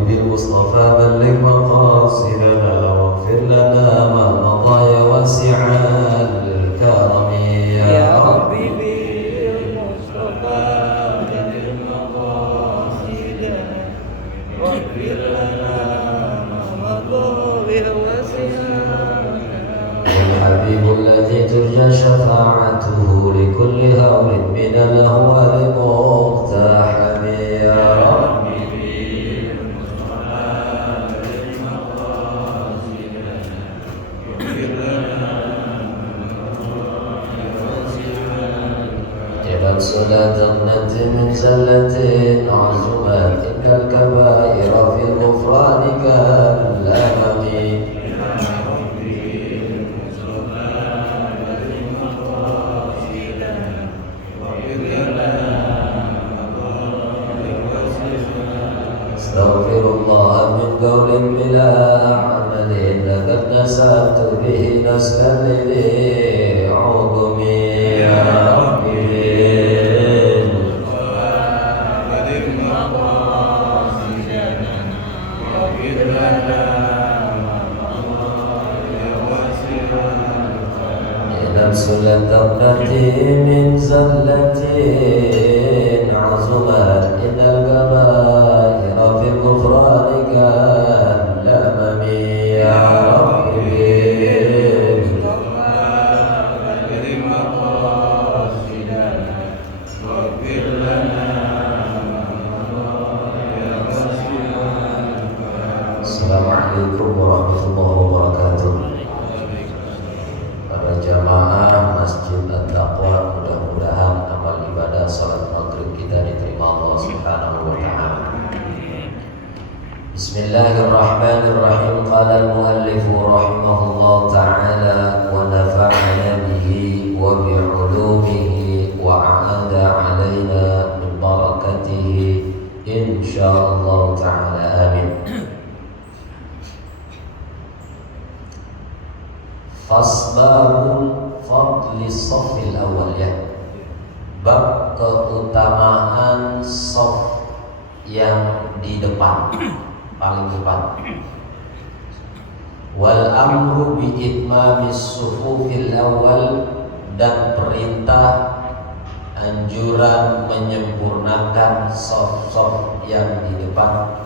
بالمصطفى بلغ مقاصدنا واغفر لنا ما مضى يا واسع الكرم يا ربي بالمصطفى بلغ مقاصدنا واغفر لنا ما مضى يا واسع الحبيب الذي ترجى شفاعته لكل هول من الأهوال مقتحم يا ربي لا تقنط من زلة عزمت إن الكبائر في الغفران كالأمم استغفر الله من قول بلا عمل لقد نسبت به نسلا لعظمي يا ربي سلة تقنتي من زلة عظمت إن الكبائر في الغفران كالأمم يا ربي السلام عليكم ورحمة الله وبركاته. Para jamaah Masjid At-Taqwa, mudah-mudahan amal ibadah salat maghrib kita diterima Allah Subhanahu wa taala. Bismillahirrahmanirrahim. Qala al-muallif rahimahullah taala wa nafa'ana bihi wa bi 'ulumihi wa 'ada 'alaina min barakatihi insyaallah taala. Amin. Fasbabun fadli safil awal, ya, bab keutamaan saf yang di depan, paling depan. Wal amru bi itmamis sufufil awal, dan perintah anjuran menyempurnakan saf-saf yang di depan.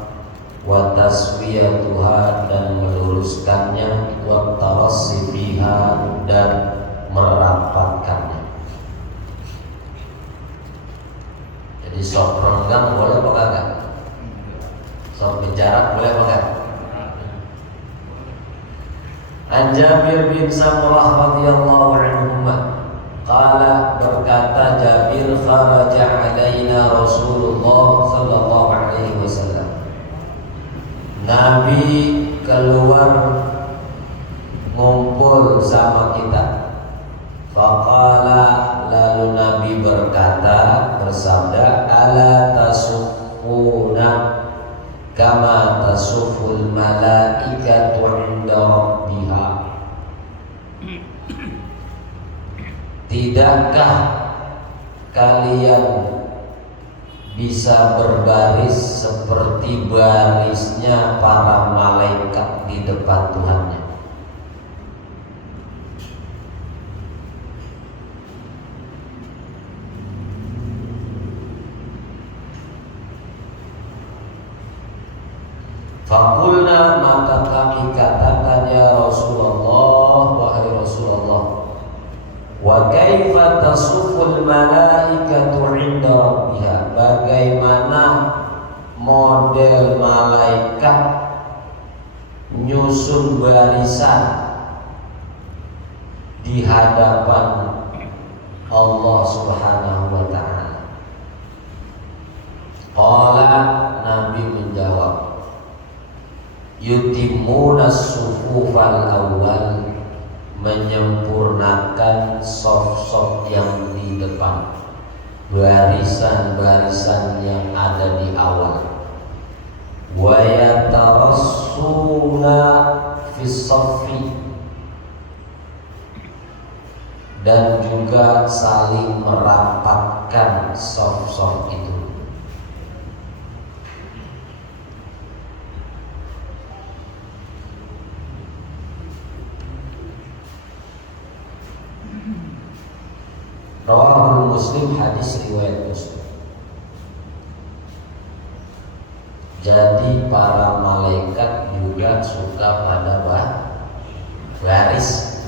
Wa taswiyatuha, dan meluruskannya. Wa tarassi fiha, dan merapatkannya. Jadi saf renggang boleh apa enggak? Saf berjarak boleh apa enggak? An Jabir bin Samurah radhiyallahu anhu qala, berkata Jabir, kharaja alaina Rasulullah sallallahu alaihi wasallam, Nabi keluar ngumpul sama kita. Faqala, lalu Nabi berkata, bersabda, ala tasufuna kama tasuful malaikatu 'inda rabbiha. Tidakkah kalian bisa berbaris seperti barisnya para malaikat di depan Tuhannya? Fakulna, maka kami katakan, ya Rasulullah, wahai Rasulullah, wa kaifa tasuful malaikatu 'inda rabbiha, bagaimana model malaikat nyusun barisan di hadapan Allah Subhanahu wa taala? Qala, Nabi menjawab, yutimuna sufufal awal, menyempurnakan saf-saf yang di depan, barisan-barisan yang ada di awal. Wa yatarassuna fis saffi, dan juga saling merapatkan saf-saf itu. Rawahul Muslim, hadis riwayat Muslim. Jadi para malaikat juga suka pada baris.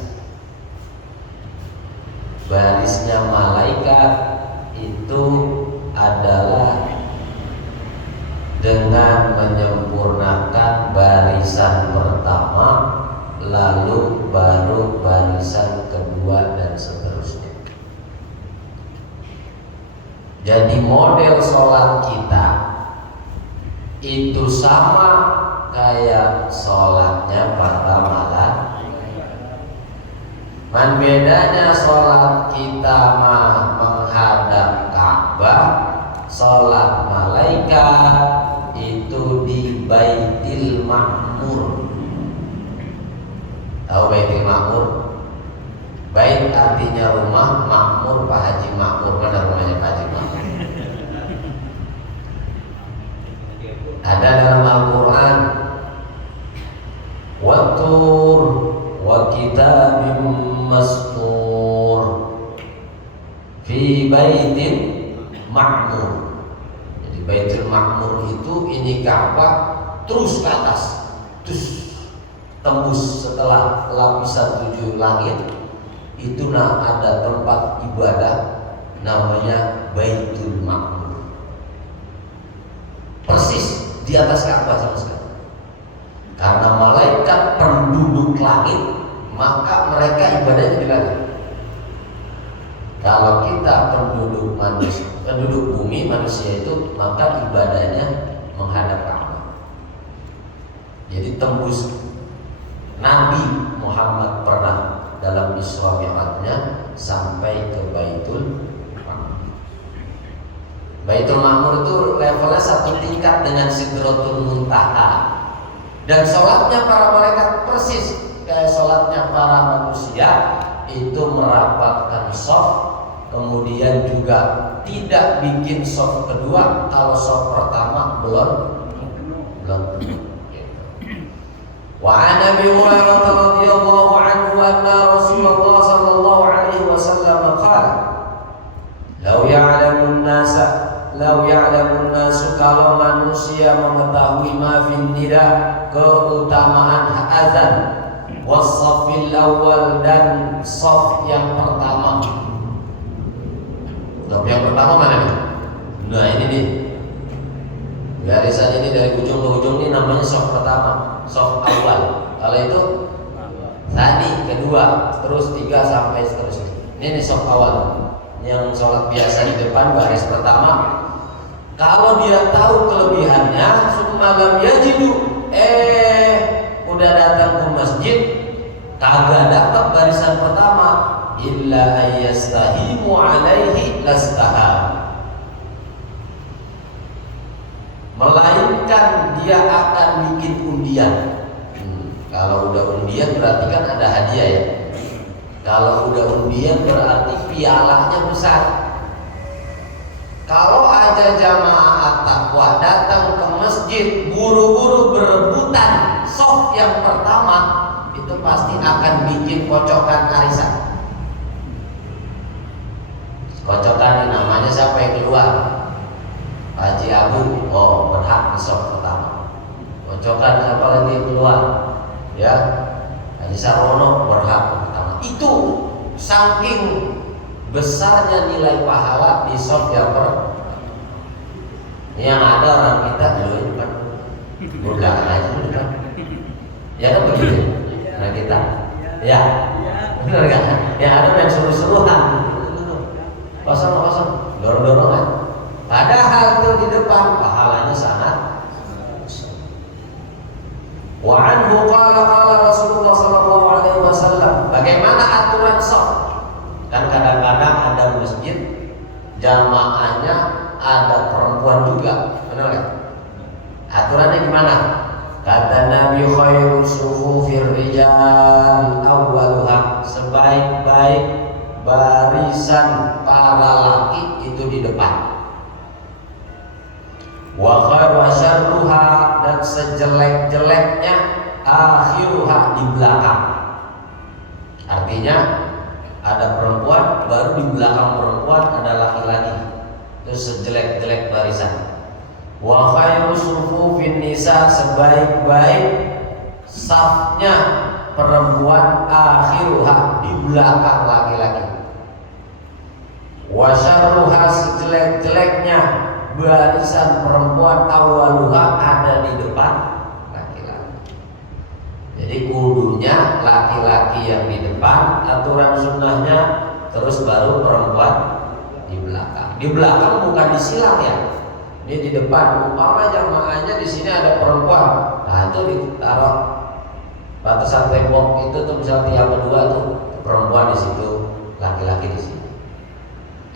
Barisnya malaikat itu adalah dengan menyempurnakan barisan pertama, lalu baru barisan kedua dan seterusnya. Jadi model sholat kita itu sama kayak sholatnya para malaikat. Man bedanya sholat kita menghadap Ka'bah, sholat malaikat itu di Baitul Ma'mur. Tahu Baitul Ma'mur? Bait artinya rumah, makmur Pak Haji Makmur. Mana rumahnya Pak Haji Makmur? Ada dalam Al-Quran, Wattur wa kitabim mastur fi baitin ma'mur. Jadi Baitul Ma'mur itu ini Ka'bah terus ke atas, terus tembus setelah lapisan 7 langit. Itu ada tempat ibadah namanya Baitul Ma'mur. Persis di atas Ka'bah sama sekali. Karena malaikat penduduk langit, maka mereka ibadahnya di langit. Kalau kita penduduk manusia, penduduk bumi manusia itu, maka ibadahnya menghadap Ka'bah. Jadi tembus. Nabi Muhammad pernah dalam Isra Mi'rajnya sampai ke Baitul Ma'mur. Baitul Ma'mur itu levelnya satu tingkat dengan Sidratul Muntaha. Dan sholatnya para malaikat persis kayak sholatnya para manusia, itu merapatkan shaf, kemudian juga tidak bikin shaf kedua kalau shaf pertama belum. Wa an Abi Hurairah radhiyallahu anhu anna Rasulullah sallallahu alaihi wasallam qala law ya'lamun nasu kalau manusia mengetahui ma fin nida, keutamaan azan, was-saffil awal dan shaf yang pertama. Shaf yang pertama mana nih? Nah ini nih. Garisan ini dari ujung ke ujung ini namanya shaf pertama, shaf awal. Kalau itu tadi kedua, terus 3 sampai seterusnya. Ini nih shaf awal. Yang sholat biasa di depan baris pertama. Kalau dia tahu kelebihannya, summalam yajidu, udah datang ke masjid, kagak dapat barisan pertama, illa ayyastahimu alaihi lastaham. Melainkan dia akan bikin undian. Kalau udah undian berarti kan ada hadiah ya. Kalau udah undian berarti pialanya besar. Kalau aja jamaah at-taqwa datang ke masjid buru-buru berebutan shaf yang pertama, itu pasti akan bikin kocokan arisan. Kocokan namanya siapa yang keluar? Haji Abu, oh berhak di shaf pertama. Kocokan siapa lagi yang keluar? Ya, Haji Sarwono berhak pertama. Itu saking besarnya nilai pahala di shaf yang pertama. Yang ada orang kita dulu kan bukan aja kan. Ya kan begitu. Nah kita, ya, benar kan? Yang ada yang suruh-suruhan, kosong, dorong-dorongan. Padahal itu di depan pahalanya sangat. Wa anhu qala Rasulullah sallallahu alaihi wasallam. Bagaimana aturan shaf? Kan kadang-kadang ada masjid jamaahnya ada perempuan juga, benar kan? Aturannya gimana? Kata Nabi khairu sufufir rijal awwaluha, sebaik-baik barisan para laki itu di depan. Wa khairu syarruha, dan sejelek-jeleknya akhiruha, di belakang. Artinya ada perempuan, baru di belakang perempuan ada laki-laki. Itu sejelek-jelek barisan. Wa khairu sufufin nisa, sebaik-baik safnya perempuan akhiruha, di belakang laki-laki. Wa syarruha, sejelek-jeleknya barisan perempuan awaluha, ada di depan laki-laki. Jadi kudunya laki-laki yang di depan, aturan sunnahnya, terus baru perempuan di belakang. Di belakang bukan disilang ya. Ini di depan. Umpama jamaahnya di sini ada perempuan, nah itu ditaruh batasan tembok itu tuh, misalnya tiap kedua tuh perempuan di situ, laki-laki di sini.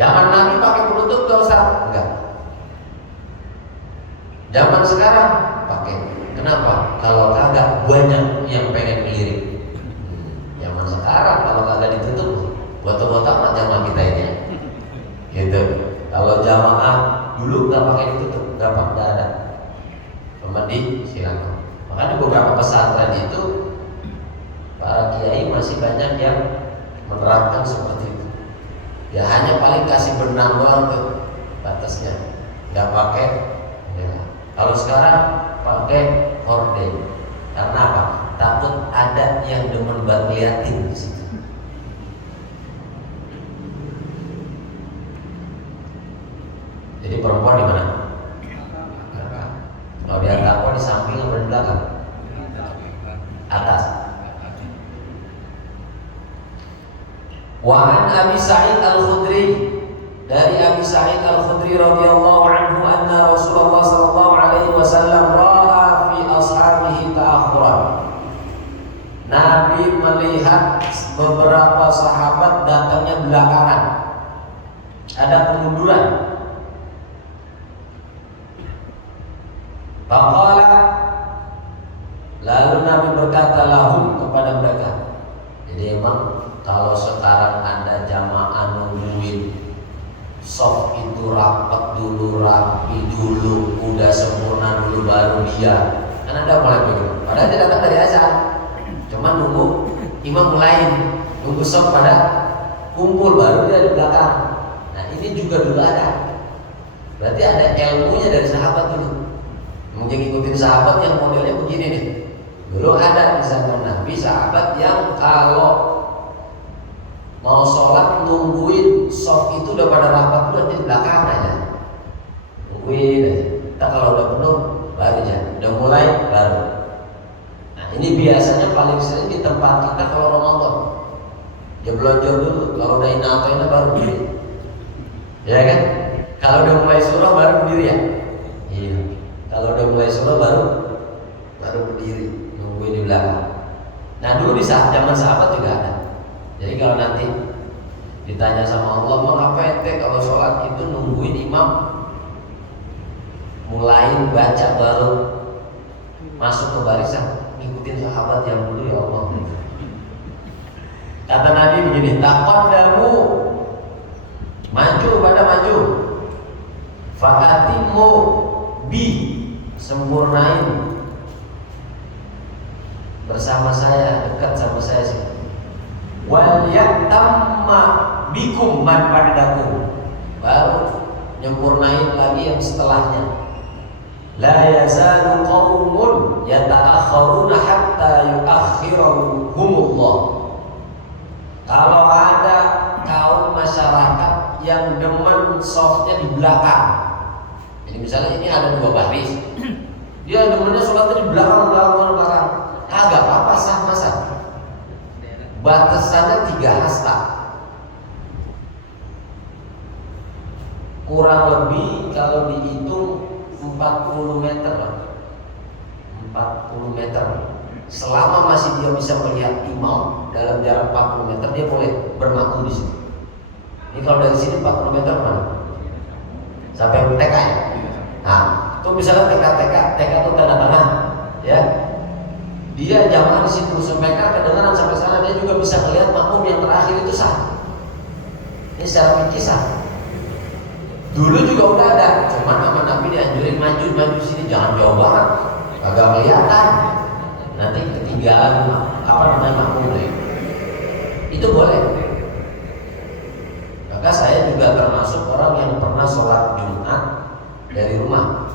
Zaman Nabi pakai penutup gak usah, enggak. Zaman sekarang pakai. Kenapa? Kalau kagak banyak yang pengen ngelirik. Zaman sekarang kalau kagak ditutup, botak-botak mah jamaah kita ini. Gitu. Kalau jamaah dulu nggak pakai ditutup, nggak ada. Pemandi silakan. Makanya beberapa pesantren itu para kiai masih banyak yang menerapkan seperti itu. Ya hanya paling kasih benang doang tuh batasnya, nggak pakai. Ya. Kalau sekarang pakai horden. Karena apa? Takut ada yang demen buat liatin di situ. Jadi perempuan di mana? Kalau di atas, di samping atau di belakang? Atas. Wa an Abi Sa'id Al-Khudri, dari Abi Sa'id Al-Khudri radhiyallahu anhu anna Rasulullah sallallahu alaihi wasallam ra'a fi ashabihi ta'akhuran. Nabi melihat beberapa sahabat datangnya belakangan. Ada kemunduran. Faqala, lalu Nabi berkata lahum, kepada mereka. Jadi emang kalau sekarang ada jamaah nungguin soft itu rapat dulu, rapi dulu, udah sempurna dulu baru dia. Kan ada mulai begitu. Padahal dia datang dari azan, cuma nunggu imam mulai, nunggu soft pada kumpul baru dia di belakang. Nah ini juga dulu ada. Berarti ada ilmunya dari sahabat dulu. Mungkin ikutin sahabat yang modelnya begini nih. Dulu ada di zaman Nabi sahabat yang kalau mau sholat nungguin soft itu udah pada rapat dulu di belakang aja. Nungguin aja. Kita kalau udah penuh baru aja. Udah mulai baru. Nah ini biasanya paling sering di tempat kita kalau Ramadan. Ya belajar dulu. Kalau udah inatoina baru berdiri. Ya kan? Kalau udah mulai surah baru berdiri ya. Iya. Kalau udah mulai surah baru berdiri, nungguin di belakang. Nah dulu di saat zaman sahabat juga ada. Jadi kalau nanti ditanya sama Allah, mau ngapain teh kalau sholat itu nungguin imam mulai baca baru masuk ke barisan, ngikutin sahabat yang dulu ya Allah. Kata Nabi begini, taqaddamu, maju pada maju, fa'atimu bi, sempurnain bersama saya, dekat sama saya sih. Wal yatamma bikum man ba'dakum, baru nyempurnain lagi yang setelahnya. La yazalu qaumun yata'akhkharuna hatta yu'akhkhirahumullah. Kalau ada kaum masyarakat yang demen softnya di belakang. Jadi misalnya ini ada dua baris, dia demennya sholatnya di belakang. Agak apa sah masa? Batasannya 3 hasta. Kurang lebih kalau dihitung 40 meter. 40 meter. Selama masih dia bisa melihat imam dalam jarak 40 meter, dia boleh bermakmum di situ. Ini kalau dari sini 40 meter mana? Sampai TK ya? Nah, itu misalnya TK itu tengah-tengah, ya. Dia jamaah di situ sampai kedengaran sampai sana, dia juga bisa melihat makmum yang terakhir itu sah. Ini secara fikih sah. Dulu juga udah ada, cuman sama Nabi dianjurin maju sini, jangan jauh banget, agak kelihatan. Nanti ketinggalan apa namanya makmum deh. Itu boleh. Maka saya juga termasuk orang yang pernah sholat Jumat dari rumah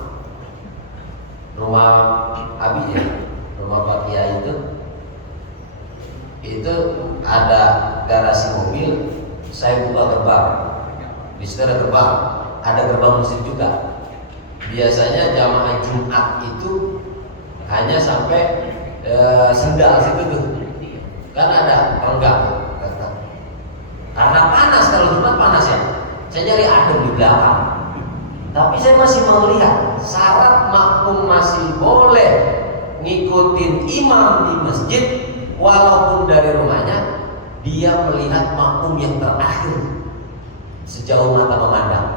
Abi ya, rumah Pak Kiai itu ada garasi mobil, saya buka gerbang, di situ ada gerbang, ada gerbang masjid juga. Biasanya jamaah Jumat itu hanya sampai sendal situ tuh, kan ada renggang. Karena panas, kalau Jumat panas ya, saya nyari adem di belakang. Tapi saya masih mau lihat syarat makmum masih boleh ngikutin imam di masjid walaupun dari rumahnya dia melihat makmum yang terakhir sejauh mata memandang.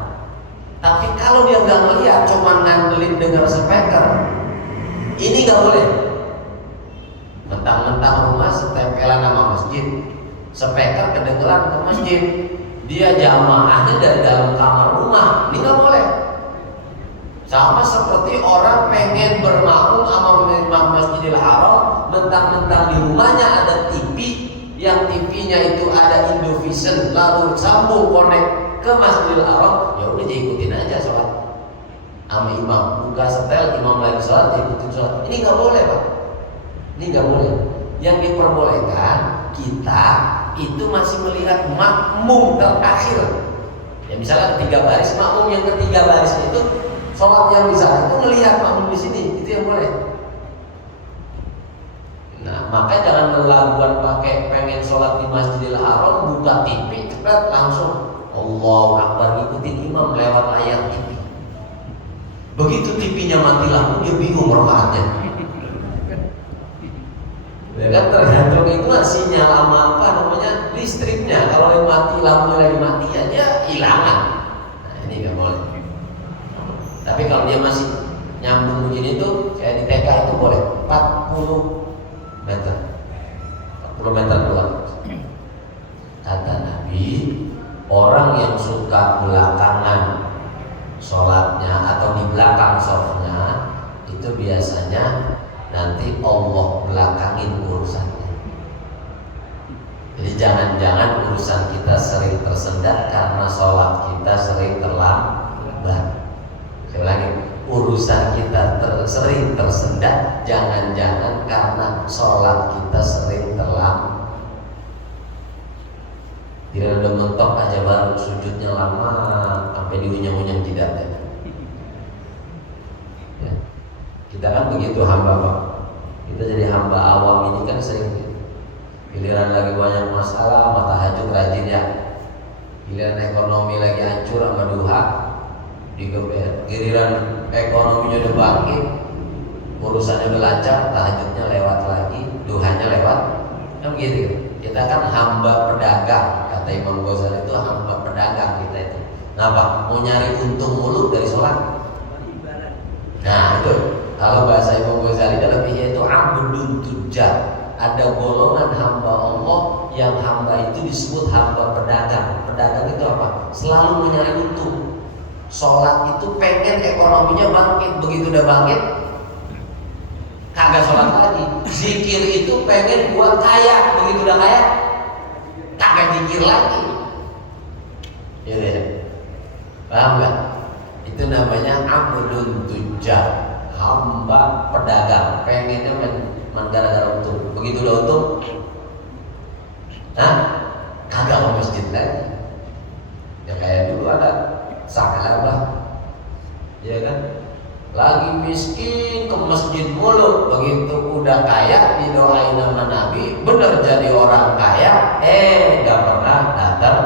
Tapi kalau dia nggak melihat, cuma ngandelin dengar speaker, ini nggak boleh. Mentang-mentang rumah setempelan sama masjid, speaker kedengeran ke masjid, dia jamaahnya dari dalam kamar rumah, ini nggak boleh. Sama seperti orang pengen bermakmum sama imam Masjidil Haram, mentang-mentang di rumahnya ada TV, yang TV-nya itu ada Indovision, lalu sambung connect ke Masjidil Haram, ya udah diikutin aja sholat sama imam, buka setel, imam lagi sholat, diikutin sholat. Ini nggak boleh Pak, ini nggak boleh. Yang diperbolehkan kita itu masih melihat makmum terakhir. Ya misalnya ketiga baris, makmum yang ketiga baris itu sholat yang bisa itu melihat makmum di sini, itu yang boleh. Nah, maka jangan melakukan pakai pengen sholat di Masjidil Haram, buka TV, cepat langsung Allahu Akbar, ngikutin imam lewat layar TV. Begitu TV-nya mati lampu, dia bingung rokaatnya. Ya kan, tergantung itu sinyal sama apa namanya listriknya. Kalau yang mati lampu lagi mati ya dia hilangan. Nah, ini nggak boleh. Tapi kalau dia masih nyambung begini tuh, kayak di TK itu boleh 40 meter 40 meter doang. Kata Nabi, orang yang suka belakangan sholatnya atau di belakang shofnya itu biasanya nanti Allah belakangin urusannya. Jadi jangan-jangan urusan kita sering tersendat karena sholat kita sering terlambat. Saya ulangi, urusan kita sering tersendat, jangan-jangan karena sholat kita sering terlambat. Tidak ada mentok aja baru sujudnya lama sampai diunyang-unyang tidak ada. Ya. Kita kan begitu hamba Pak. Kita jadi hamba awam ini kan sering giliran lagi banyak masalah sama tahajud rajin ya. Giliran ekonomi lagi hancur sama duha digeber. Giliran ekonominya udah bangkit, urusannya udah lancar, tahajudnya lewat lagi, duhanya lewat. Kan begitu. Kita kan hamba pedagang, kata Imam Ghazali itu hamba pedagang kita itu. Kenapa? Mau nyari untung mulu dari sholat. Nah itu, kalau bahasa Imam Ghazali dalam Ihya itu abdun tujjar. Ada golongan hamba Allah yang hamba itu disebut hamba pedagang. Pedagang itu apa? Selalu mencari untung. Sholat itu pengen ekonominya bangkit, begitu udah bangkit kagak sholat lagi. Zikir itu pengen buat kaya, begitu udah kaya kagak zikir lagi. Ya, paham gak? Itu namanya abdun tujjar, hamba pedagang, pengennya gara-gara untung. Begitu udah untung, kagak mau masjid lagi. Ya kayak dulu ada sahabat, ya kan? Lagi miskin ke masjid mulu, begitu udah kaya didoain sama Nabi, bener jadi orang kaya, gak pernah datang.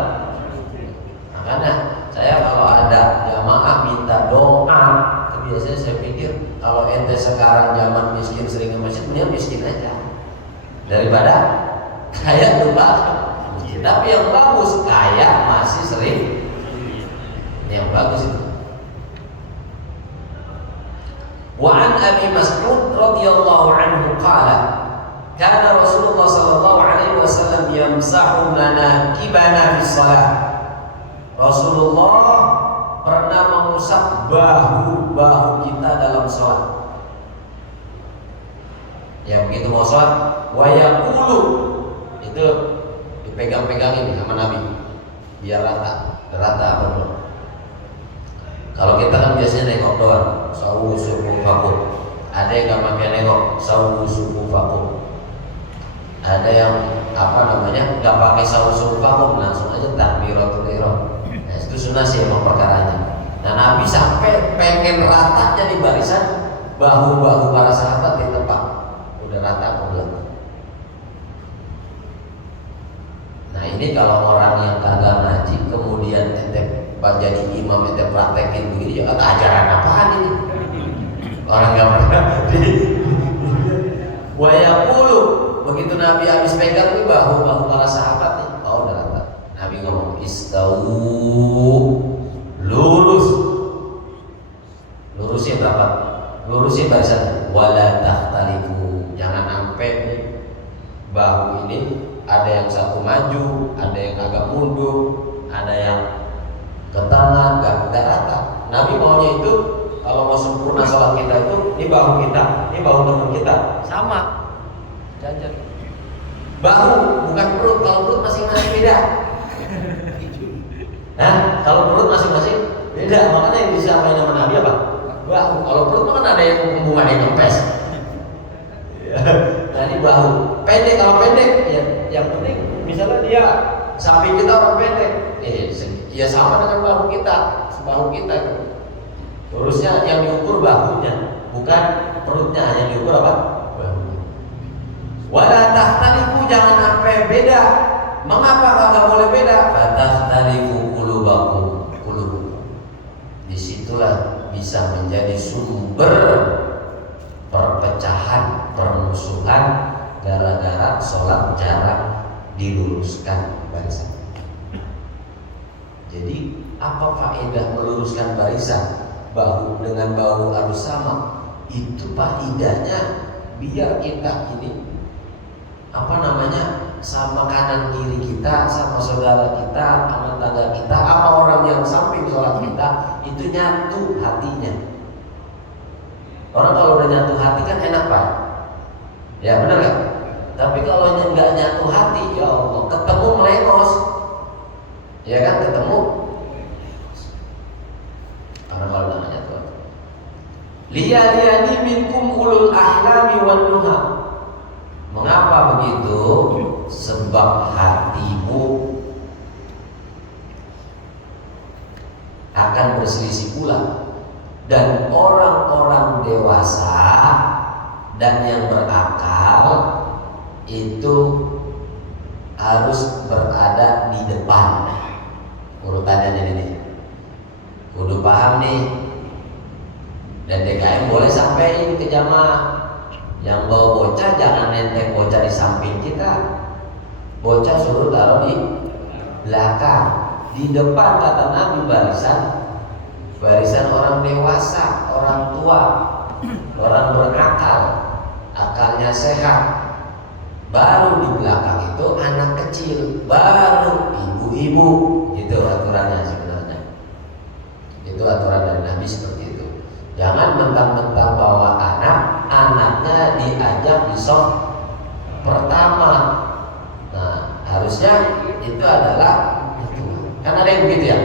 Makanya saya kalau ada jamaah minta doa, biasanya saya pikir kalau ente sekarang zaman miskin sering ke masjid, mending miskin aja daripada kaya lupa. Tapi yang bagus kaya masih sering, yang bagus itu. Wa an Abi Mas'ud radhiyallahu anhu qala kana Rasulullah sallallahu alaihi wasallam yamsahu manakibana fi shalah. Rasulullah pernah mengusap bahu-bahu kita dalam salat. Ya begitu mau salat, wa yaqulu, itu dipegang-pegangin sama Nabi biar rata. rata apa belum? Kalau kita kan biasanya nengok doang, sawu suku fakum. Ada yang nggak pakai nengok, sawu suku fakum. Ada yang nggak pakai sawu suku fakum, langsung aja takbiratul ihram. Nah, itu sunnah sih emang perkaranya. Nah, Nabi sampai pengen ratanya di barisan bahu-bahu para sahabat di tempat udah rata ke belakang. Nah, ini kalau orang yang kagak ngaji kemudian jadi imam ente praktekin begini, ya kata ajaran apaan ini? Orang nggak pernah di wayaqulu, begitu Nabi habis pegang nih bahu-bahu para sahabat nih, oh udah rata. Nabi ngomong istawu, lurus, lurusin rapat, lurusin barisan, wala takhtalifu, jangan sampai nih bahu ini ada yang satu maju, ada yang agak mundur, ada yang ke tengah, gak rata. Nabi maunya itu kalau mau sempurna sholat kita itu, ini bahu kita, ini bahu teman kita sama, jajar. Bahu bukan perut, kalau perut masing-masing beda. Nah, kalau perut masing-masing beda, makanya yang disamain sama Nabi apa? Bahu. Kalau perut kan ada yang punggung, ada yang kempes. Nah, ini bahu. Pendek, kalau pendek ya yang penting misalnya dia samping kita orang pendek, ya sama dengan bahu kita, sebahu kita. Lurusnya yang diukur bahunya, bukan perutnya, yang diukur apa? Bahunya. Wala takhtalifu, jangan sampai beda. Mengapa kagak boleh beda? Fatakhtalifu qulubakum, qulubukum. Disitulah bisa menjadi sumber perpecahan, permusuhan gara-gara sholat jarak diluruskan barisan. Jadi apa faedah meluruskan barisan? Bahu dengan bahu harus sama. Itu faedahnya biar kita ini sama kanan kiri kita, sama saudara kita, sama tangga kita, sama orang yang samping sholat kita itu nyatu hatinya. Orang kalau udah nyatu hati kan enak Pak. Ya benar kan? Tapi kalau nggak nyatu hati, ya Allah, ketemu melengos, ya kan ketemu. Karena kalau nggak nyatu hati. Liyaliyani minkum ulul ahlami wan nuha. Mengapa begitu? Sebab hatimu akan berselisih pula, dan orang-orang dewasa dan yang berakal itu harus berada di depan. Urutannya ini, kudu paham nih. Dan DKM boleh sampaikan ke jamaah. Yang bawa bocah jangan nenteng bocah di samping kita. Bocah suruh taruh di belakang. Di depan kata Nabi barisan orang dewasa, orang tua, orang berakal, akalnya sehat. Baru di belakang itu anak kecil, baru ibu-ibu. Itu aturannya sebenarnya. Itu aturan dari Nabi seperti itu. Jangan mentang-mentang bawa anaknya diajak di saf pertama. Nah, harusnya itu adalah itu. Kan ada yang begitu ya.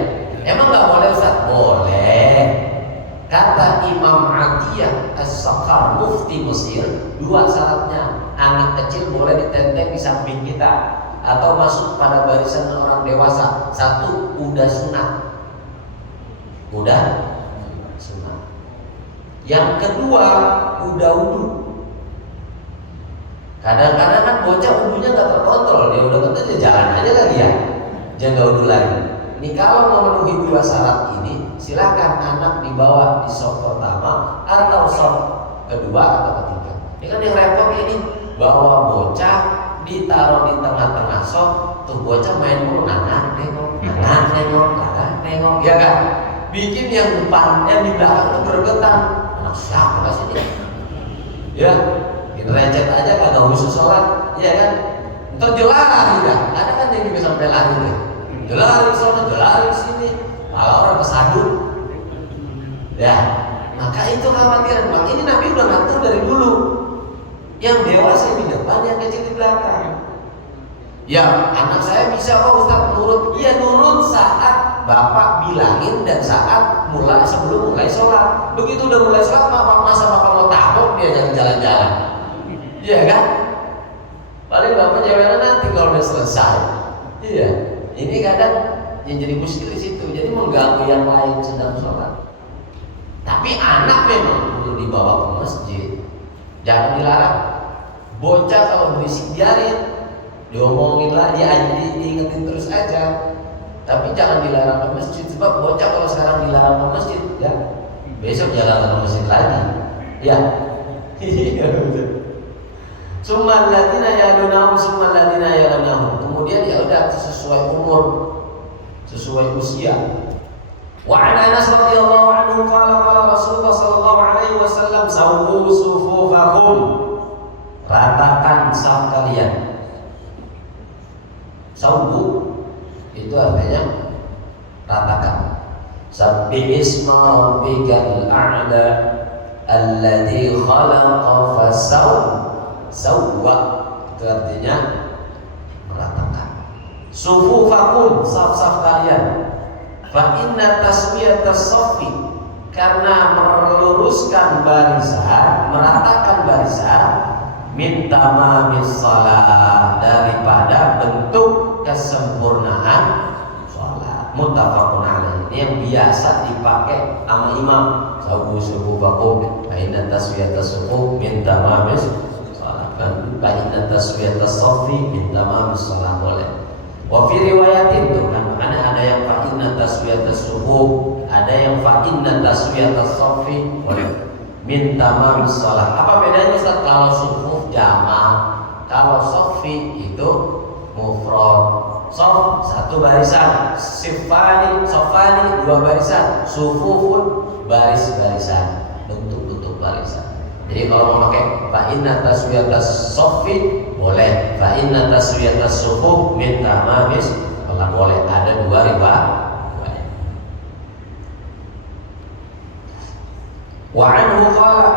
Emang nggak boleh Ustaz? Boleh. Kata Imam Atiyah As-Saqqar mufti Mesir, dua syaratnya. Anak kecil boleh ditenteng di samping kita atau masuk pada barisan orang dewasa. Satu, udah sunat. Udah sunat. Yang kedua, udah wudu. Kadang-kadang kan bocah wudunya nggak terkontrol, dia udah ketemu jalan aja lagi ya, jangan nggak wudu lagi. Ini kalau memenuhi dua syarat ini, silakan anak dibawa di saf pertama atau saf kedua atau ketiga. Ini kan yang repot ini, bawa bocah ditaruh di tengah-tengah saf, tuh bocah main mulu nengok, nengok, ya kan? Bikin yang depan, yang di belakang itu bergetar. Anak siapa ke sini? Ya, recet aja kagak khusus sholat, ya kan? Entar jelari dah. Ada kan yang bisa sampai lari deh. Jelari sana, jelari sini. Malah orang kesadut. Ya, maka itu khawatiran. Bang, ini Nabi udah ngatur dari dulu. Yang dewasa di depan, yang kecil di belakang. Ya, anak saya bisa kok Ustaz nurut. Iya nurut saat bapak bilangin dan saat sebelum mulai sholat. Begitu udah mulai sholat, masa bapak mau tabok dia jalan-jalan, iya kan? Paling bapak jawabannya nanti kalau udah selesai. Iya, ini kadang yang jadi muskil di situ. Jadi mengganggu yang lain sedang sholat. Tapi anak memang perlu dibawa ke masjid, jangan dilarang. Bocah kalau berisik biarin, diomongin lagi, diingetin terus aja. Tapi jangan dilarang ke masjid, sebab bocah kalau sekarang dilarang ke masjid, ya besok jalan ke masjid lagi, ya. Iya betul. Summa alladziina yalunahum summa alladziina yalunahum. Kemudian ya udah sesuai umur, sesuai usia. Wa an Anas radhiyallahu anhu qala Rasulullah sallallahu alaihi wasallam sawwu sufufakum. Ratakan saf kalian. Sawwu itu artinya ratakan. Sabbih isma rabbikal a'la alladzi khalaqa fasawwa. Itu artinya meratakan. Sufufakum, saf-saf kalian. Fa inna taswiyatas saffi, karena meluruskan barisan, meratakan barisan, min tamamis shalah, daripada bentuk kesempurnaan sholat. Muttafaqun alaih. Ini yang biasa dipakai sama imam. Sawwu sufufakum, fa inna taswiyatas sufuf min tamamis shalah. Fa inna taswiyatas saffi min tamamis shalah, boleh. Wa fi riwayatin tuh kan, makanya ada yang fa inna taswiyatas sufuf, ada yang fa inna taswiyatas saffi min tamamis shalah. Apa bedanya Ustaz? Kalau sufuf jamak, kalau saffi itu mufrad. Shaf satu barisan, sifani dua barisan, sufufun baris-barisan, bentuk-bentuk barisan. Jadi kalau mau pakai fa inna taswiyatas shaffi boleh, fa inna taswiyatas sufuf min tamamis shalah boleh. Ada dua riwayat. Wa anhu qala,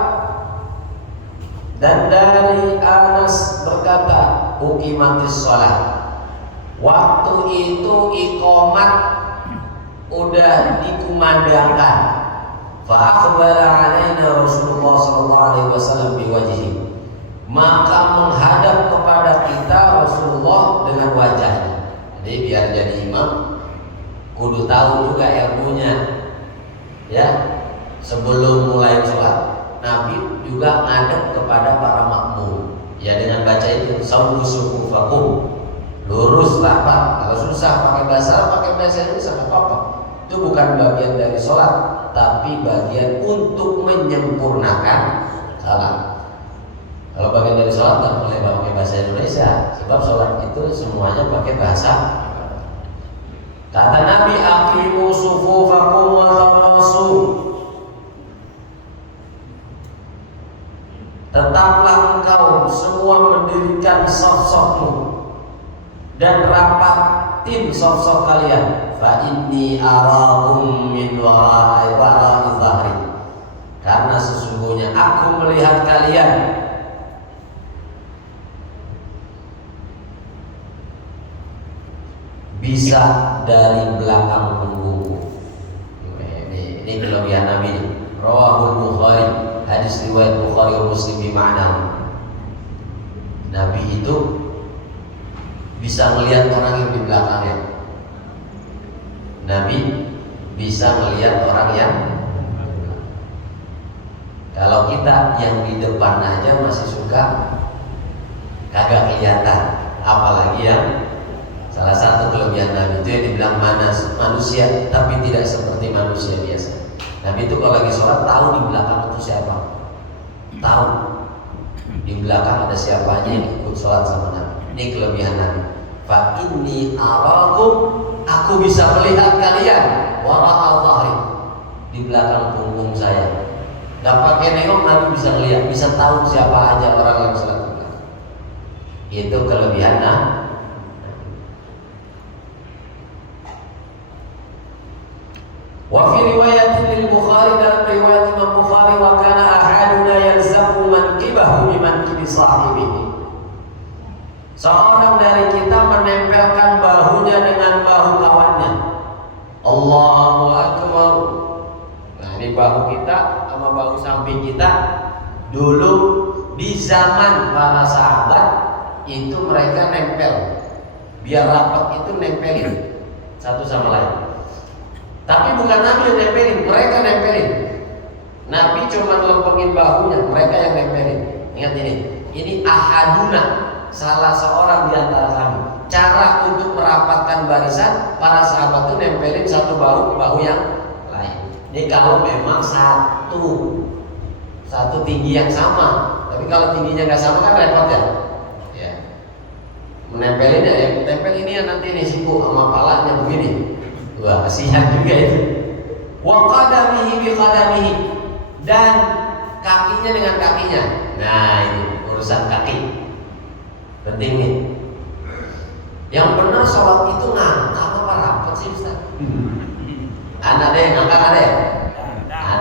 dan dari Anas berkata, uqimatis shalah, waktu itu iqamat udah dikumandangkan. Fa akhbara alaina Rasulullah sallallahu alaihi wasallam biwajhi, maka menghadap kepada kita Rasulullah dengan wajahnya. Jadi biar jadi imam kudu tahu juga ilmunya, ya. Sebelum mulai sholat, Nabi juga ngadep kepada para makmum, ya, dengan baca itu sawwu sufufakum, lurus rapat. Kalau susah pakai bahasa Indonesia nggak apa-apa. Itu bukan bagian dari sholat, tapi bagian untuk menyempurnakan sholat. Kalau bagian dari sholat nggak boleh pakai bahasa Indonesia, sebab sholat itu semuanya pakai bahasa. Kata Nabi, aqimu sufufakum wa tarasu, tetaplah engkau semua mendirikan saf-safmu dan rapatin saf-saf kalian. Fa inni arakum min wara'i dhahri, karena sesungguhnya aku melihat kalian bisa dari belakang punggungku. Ini kelebihan Nabi. Rawahul Bukhari, hadis riwayat Bukhari dan Muslim bima'na. Nabi itu bisa melihat orang yang di belakangnya. Nabi bisa melihat orang yang, kalau kita yang di depan aja masih suka kagak kelihatan, apalagi yang salah satu kelebihan Nabi itu yang dibilang manusia, tapi tidak seperti manusia biasa. Nabi itu kalau lagi sholat tahu di belakang itu siapa, tahu di belakang ada siapa aja yang ikut sholat sama Nabi. Ini kelebihan Nabi. Fa inni arakum, aku bisa melihat kalian wara'al dhahri, di belakang punggung saya. Gak pakai nengok, Nabi bisa melihat, bisa tahu siapa aja orang yang sholat. Itu kelebihan Nabi. Wa fi riwayatin lil Bukhari, dalam riwayat Imam Bukhari, wa kana ahaduna yalzamu manqibahu bi manqibi sahibihi, seorang dari kita menempelkan bahunya dengan bahu kawannya. Allahu Akbar. Nah ini bahu kita sama bahu samping kita dulu di zaman para sahabat itu mereka nempel, biar rapat itu nempelin satu sama lain. Tapi bukan Nabi yang nempelin, mereka nempelin. Nabi cuma lempengin bahunya, mereka yang nempelin. Ingat ini ahaduna, salah seorang di antara kami. Cara untuk merapatkan barisan, para sahabat itu nempelin satu bahu yang lain. Ini kalau memang satu tinggi yang sama. Tapi kalau tingginya nggak sama kan repot ya. Ya. Menempelin ya, yang tempel ini ya nanti nih siku sama palanya begini. Wah, kasihan juga itu. Wa qadamihi bi qadamihi, dan kakinya dengan kakinya. Nah, ini urusan kaki. Penting nih. Yang benar sholat itu ngangkat apa rapat sih Ustaz? Ada yang ngangkat, ada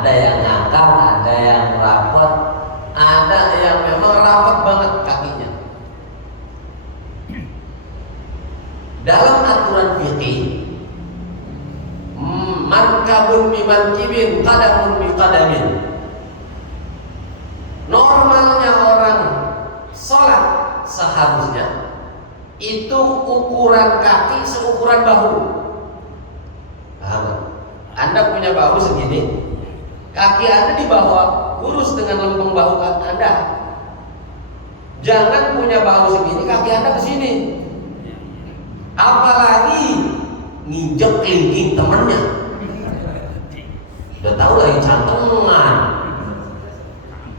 yang ngangkat, ada yang rapat, ada yang memang rapat banget kakinya. Dalam aturan fikih, mankabun biman kibin, qadamun bi qadamin. Normalnya orang sholat seharusnya itu ukuran kaki seukuran bahu. Paham? Anda punya bahu segini, kaki Anda di bawah, lurus dengan lempeng bahu Anda. Jangan punya bahu segini, kaki Anda ke sini. Apalagi nginjek kelingking temennya. Udah tahu lagi cantengan.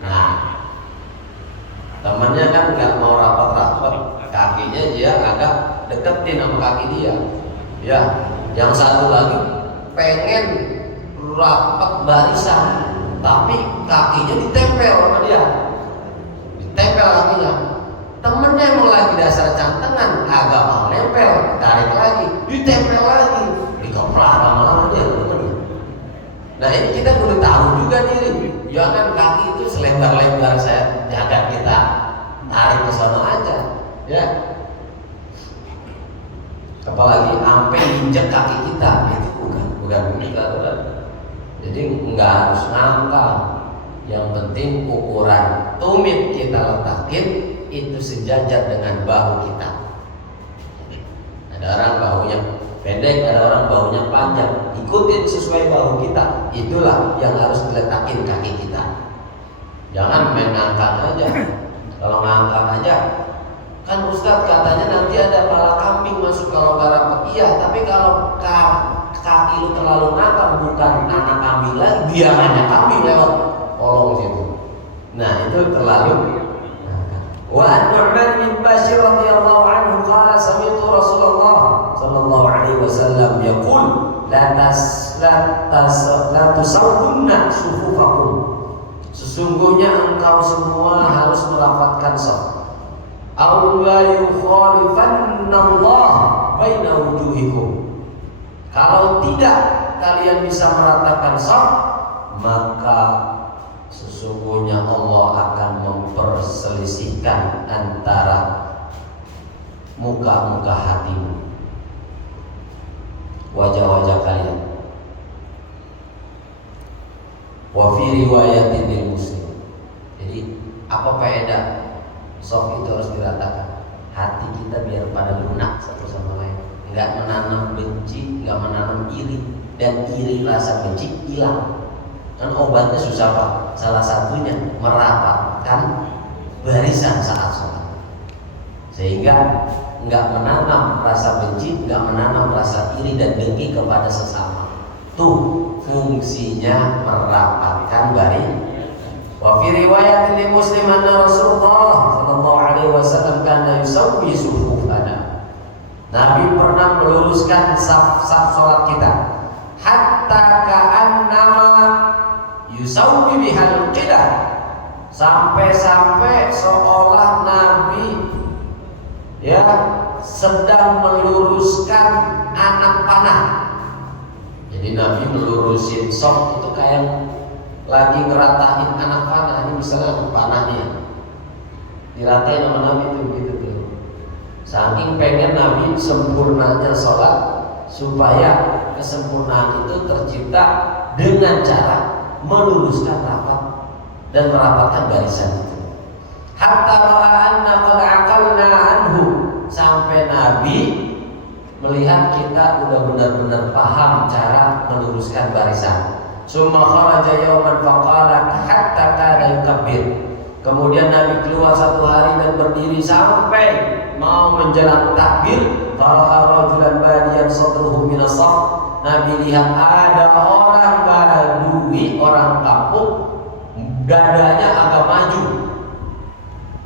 Nah, temannya kan nggak mau rapat-rapat, kakinya dia agak deketin sama kaki dia. Ya, yang satu lagi pengen rapat barisan, tapi kakinya ditempel sama dia, ditempel kakinya. Temennya emang lagi dasar cantengan, agak mau nempel, tarik lagi, ditempel lagi, dikeprak lama-lama dia. Nah ini kita perlu tahu juga diri, jangan kaki itu selebar-lebar saya jaga kita tarik ke sana aja, ya. Apalagi sampai injek kaki kita, itu bukan kita. Jadi nggak harus ngangkang. Yang penting ukuran tumit kita letakin itu sejajar dengan bahu kita. Ada orang bahunya pendek, ada orang bahunya panjang. Ikutin sesuai bahu kita. Itulah yang harus diletakin kaki kita. Jangan main ngangkang aja. Kalau ngangkang aja, kan Ustadz katanya nanti ada pala kambing masuk kalau nggak rapat. Iya, tapi kalau kaki lu terlalu ngangkang, bukan anak kambing lagi, biarnya kambing lewat kolong situ. Nah itu terlalu. Wa an-Nu'man bin Bashir radhiyallahu anhu qala sami'tu Rasulullah sallallahu alaihi wasallam yaqul la tusawwunna sufufakum. Sesungguhnya engkau semua harus merapatkan shaf. Aw la yukhalifanna Allah baina wujuhikum. Kalau tidak kalian bisa meratakan shaf, maka sesungguhnya Allah akan memperselisihkan antara muka-muka hatimu, wajah-wajah kalian. Wa fi riwayatin lil Muslim. Jadi apa faedah shaf itu harus diratakan? Hati kita biar pada lunak satu sama lain, enggak menanam benci, enggak menanam iri, dan iri rasa benci hilang. Kan obatnya susah Pak. Salah satunya merapatkan barisan saat sholat, sehingga nggak menanam rasa benci, nggak menanam rasa iri dan dengki kepada sesama. Tuh fungsinya merapatkan barisan. Wa fi riwayat li Muslim anna Rasulullah sallallahu alaihi wasallam kana yusawwi sufufana. Nabi pernah meluruskan saf-saf sholat kita hatta ka'annama yusawwi bihal qidah, sampai-sampai seolah Nabi ya sedang meluruskan anak panah. Jadi Nabi melurusin shaf itu kayak lagi ngeratahin anak panah. Ini misalnya anak panahnya diratain sama Nabi itu gitu tuh. Saking pengen Nabi sempurnanya sholat, supaya kesempurnaan itu tercipta dengan cara meluruskan rapat dan merapatkan barisan itu. Hatta ra'anna qad aqalna anhu, sampai Nabi melihat kita udah benar-benar paham cara meluruskan barisan. Summa kharaja yawman faqala hatta kana yukabbir. Kemudian Nabi keluar satu hari dan berdiri sampai mau menjelang takbir. Fara'a rajulan badiyan sadruhu min as-saf. Nabi lihat ada orang Badui, orang kampung, dadanya agak maju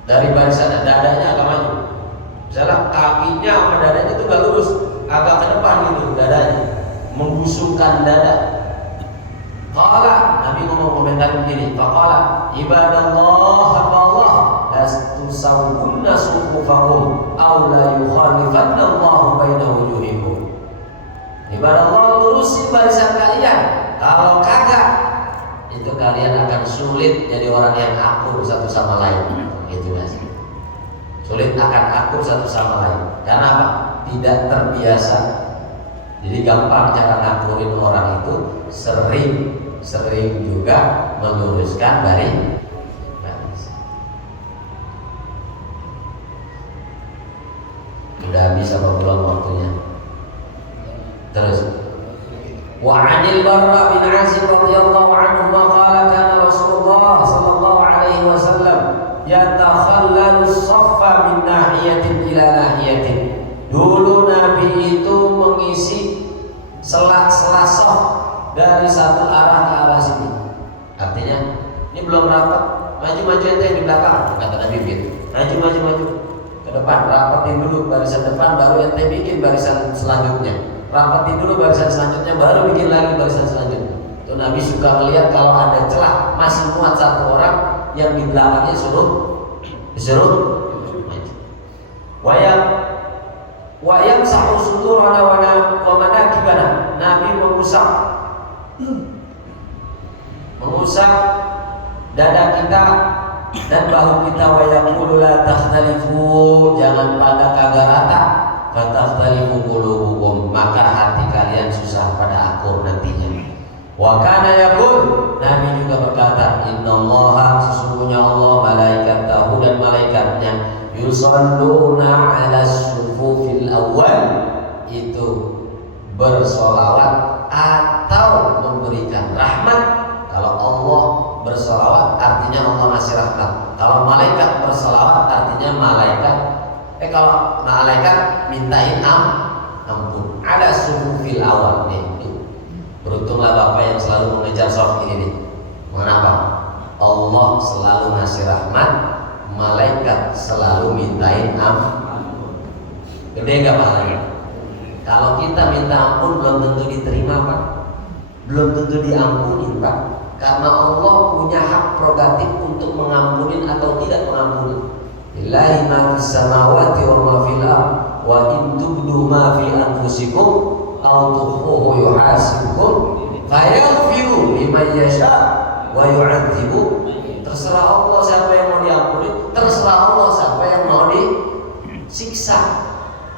dari barisan, dadanya agak maju. Misalnya kakinya sama dadanya itu gak lurus, agak ke depan gitu dadanya, menggusungkan dada. Qala, Nabi ngomong komentar begini, faqala ibadallah Allah lastu sawunna sufufakum aw la yukhalifanna Allah baina wujuhikum. Ibadallah, lurusin barisan kalian. Kalau kagak, itu kalian akan sulit jadi orang yang akur satu sama lain. Gitu mas. Sulit akan akur satu sama lain. Karena apa? Tidak terbiasa. Jadi gampang cara ngakurin orang itu, sering juga meluruskan barisan. Udah habis apa belum waktunya? Terus. Wa 'anil Barra bin 'Azib radhiyallahu anhu qala kana Rasulullah sallallahu alaihi wasallam yatakhallalu as-saffa min nahiyatin ila nahiyatin. Dulu Nabi itu mengisi sela-sela saf dari satu arah ke arah sini. Artinya, ini belum rapat, maju-maju ente di belakang, kata Nabi gitu. Maju ke depan, rapatin dulu barisan depan, baru ente bikin barisan selanjutnya. Rapatin dulu barisan selanjutnya, baru bikin lagi barisan selanjutnya. Itu Nabi suka melihat kalau ada celah masih muat satu orang, yang di belakangnya disuruh wayam sahu suturana wa manakibana. Nabi mengusap dada kita dan bahu kita. Wa yaqulu la takhtalifu, jangan pada kagak rata. Fatakhtalifu qulubukum, maka hati kalian susah pada akur nantinya. Wa kana yaqul, Nabi juga berkata, innallaha, sesungguhnya Allah, malaikatahu dan malaikatnya, yusalluna 'ala sufufil awwal, itu bersolawat atau memberikan rahmat. Kalau Allah bersolawat artinya Allah ngasih rahmat. Kalau malaikat bersolawat artinya kalau malaikat mintain ampun. Ada sufufil awal nih. Beruntunglah Bapak yang selalu mengejar soft ini nih. Mengapa? Allah selalu ngasih rahmat, malaikat selalu mintain ampun. Gede gak pahalanya? Kalau kita minta ampun belum tentu diterima Pak, belum tentu diampuni Pak. Karena Allah punya hak prerogatif untuk mengampuni atau tidak mengampuni. Lillahi ma fis samawati wa ma fil ardh wa in tubdu ma fi anfusikum aw tukhfuhu yuhasibkum fayaghfiru liman yasha wa yu'adzibu. Terserah Allah siapa yang mau diampuni, terserah Allah siapa yang mau disiksa.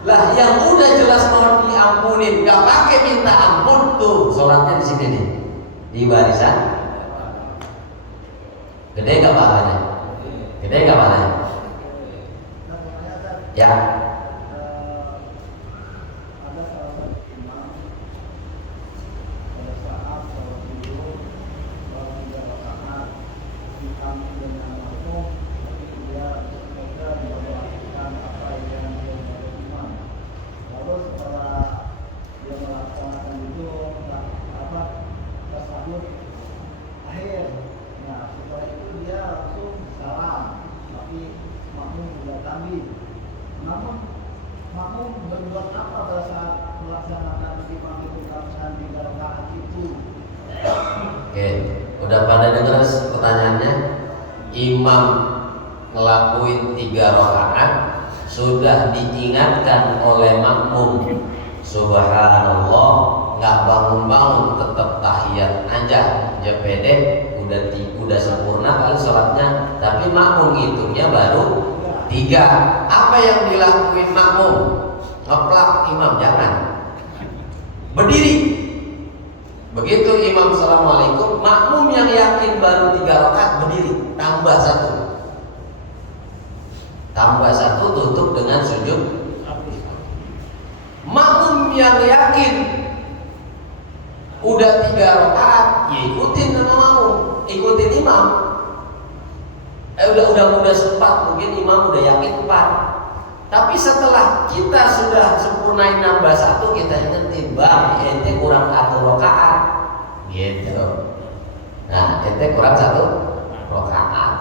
Lah yang udah jelas mau diampunin, nggak pakai minta ampun tuh, sholatnya di sini nih, di barisan. Gede nggak pahalanya? Gede nggak pahalanya? Ya. Udah pada dengar pertanyaannya? Imam ngelakuin 3 rakaat sudah diingatkan oleh makmum, subhanallah, nggak bangun-bangun, tetap tahiyat aja, jepede, udah sempurna kali sholatnya, tapi makmum hitungnya baru 3. Apa yang dilakuin makmum? Ngeplak imam, jangan. berdiri. Begitu imam assalamualaikum, makmum yang yakin baru 3 rakaat berdiri, tambah 1, tutup dengan sujud. Makmum yang yakin udah 3 rakaat, ya ikutin sama makmum, ikutin imam. Udah sempat, mungkin imam udah yakin 4. Tapi setelah kita sudah sempurnain nambah 1, kita ingetin, bang, ente kurang 1 rakaat, gitu. Nah, ente kurang 1 rakaat.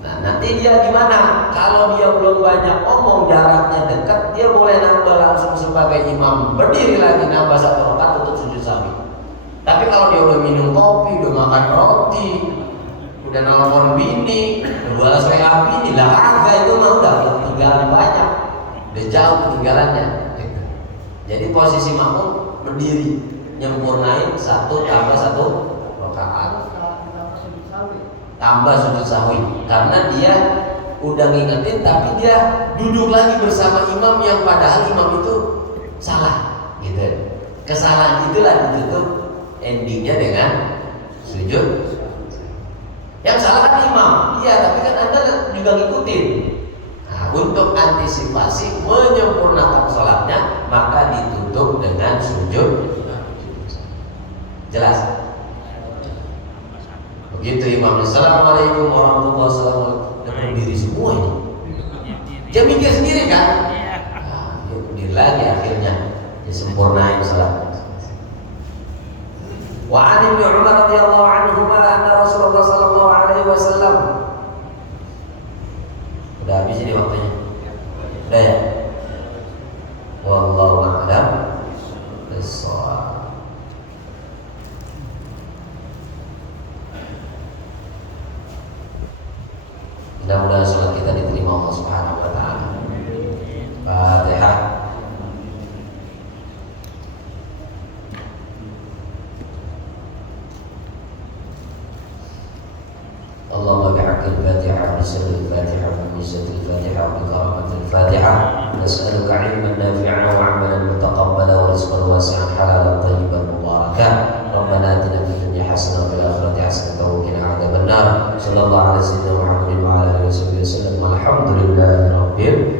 Nah, nanti dia gimana? Kalau dia belum banyak ngomong, jaraknya dekat, dia boleh nambah langsung sebagai imam, berdiri lagi nambah 1 rakaat untuk sujud sahwi. Tapi kalau dia udah minum kopi, udah makan roti, udah nelfon bini, udah balas WA bini, lah agak itu mah udah ketinggalan banyak, udah jauh ketinggalannya. Gitu. Jadi posisi makmum berdiri, nyempurnain 1 tambah 1 rakaat, tambah sujud sahwi, karena dia udah ngingetin, tapi dia duduk lagi bersama imam yang padahal imam itu salah, gitu. Kesalahan itulah ditutup endingnya dengan sujud. Yang salah kan imam, iya, tapi kan anda juga ngikutin. Nah, untuk antisipasi menyempurnakan sholatnya, maka ditutup dengan sujud. Jelas? Begitu imam, assalamualaikum warahmatullahi wabarakatuh, udah berdiri semua ini. Dia mikir sendiri kan? Nah, dia berdiri lagi akhirnya, disempurnain sholat. Wa 'an Ibnu Umar radhiyallahu anhu anna Rasulullah sallallahu alaihi wasallam. Udah habis ini waktunya. Udah ya? Wallahu a'lam bissawab. Mudah-mudahan salat kita diterima Allah Subhanahu wa taala. Fatihah. اللهم بحق الفاتحة بسر الفاتحة وبميزة الفاتحة وبكرامة الفاتحة نسألك علما نافعا وعملا متقبلا ورزقا واسعا حلالا طيبا مباركا ربنا آتنا في الدنيا حسنة وفي الآخرة حسنة وقنا عذاب النار صلى الله على سيدنا محمد وعلى آله وصحبه وسلم والحمد لله رب العالمين.